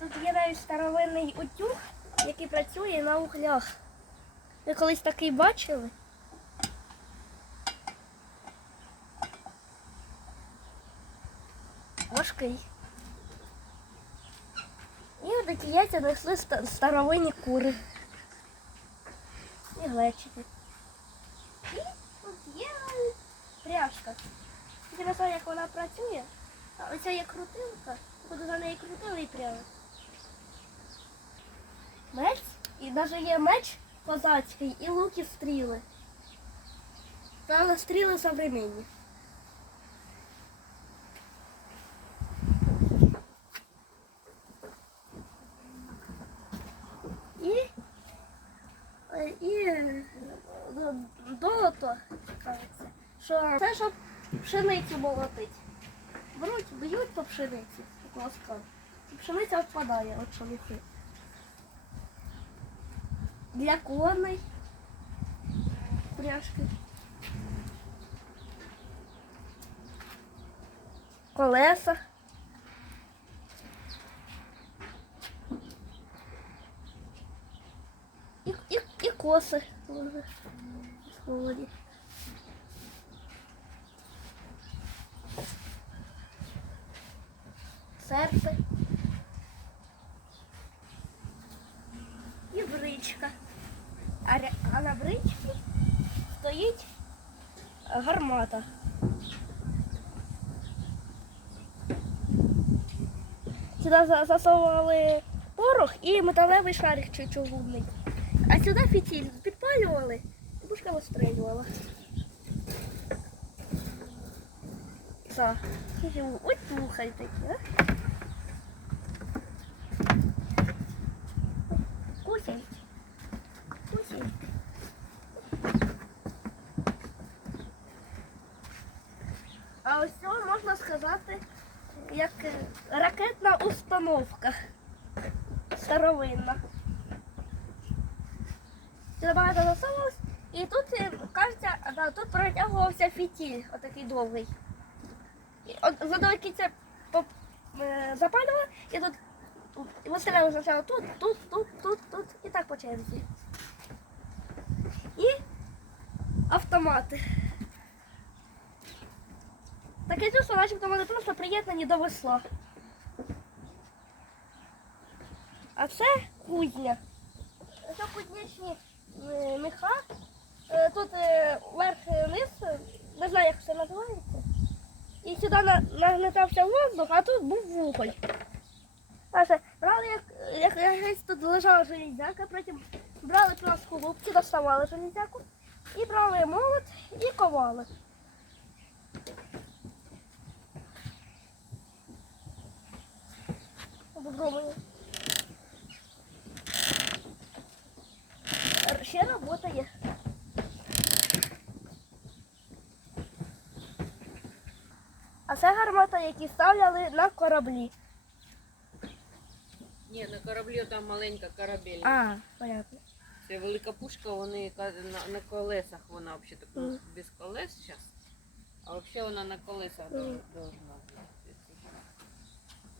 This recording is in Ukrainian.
Тут є навіть старовинний утюг, який працює на углях. Ви колись такий бачили? Важкий. І такі яйця несли старовинні кури. І глечики. І тут є пряжка. Знаю, як вона працює. Оця є крутилка. Буду за неї крутили і прямо. Меч. І навіть є меч козацький і луки стріли. Але стріли современні. І, і е, долото, кажеться, що це щоб пшеницю молотить. Беруть, б'ють по пшениці колоском. І пшениця відпадає від шелухи. Для коней. Пряжки. Колеса. І, і, і коси. Може, холоді. серце і бричка. А, на бричці стоїть гармата. Сюди засовували порох і металевий шарик чи чугунний. А сюди фітіль підпалювали і пушка вистрілювала. Так. Ось слухай такі, а? Кусять. А ось цього можна сказати, як ракетна установка старовинна. Багато засовувалось, і тут, е, кажеться, да, тут протягувався фітіль, отакий довгий. І от водойки це запалювали, і тут і вистріляли спочатку тут, тут, тут, тут, тут, і так по черзі. І автомати. Таке чувство, начебто вони просто приєднані до весла. А це кузня. Це кузнечні е, меха. Е, Тут е, верх низ, не знаю, як це називається. І сюди нагнетався воздух, а тут був вуголь. Брали, як, як, якась тут лежала железяка, потім брали пласку лупцю, доставали железяку, і брали молот і ковали. Попробую. Ще робота є. А це гармата, які ставляли на кораблі. Ні, на кораблі там маленька корабель. А, понятно. Це велика пушка, вони на, на колесах вона взагалі без колес зараз. А взагалі вона на колесах должна бути.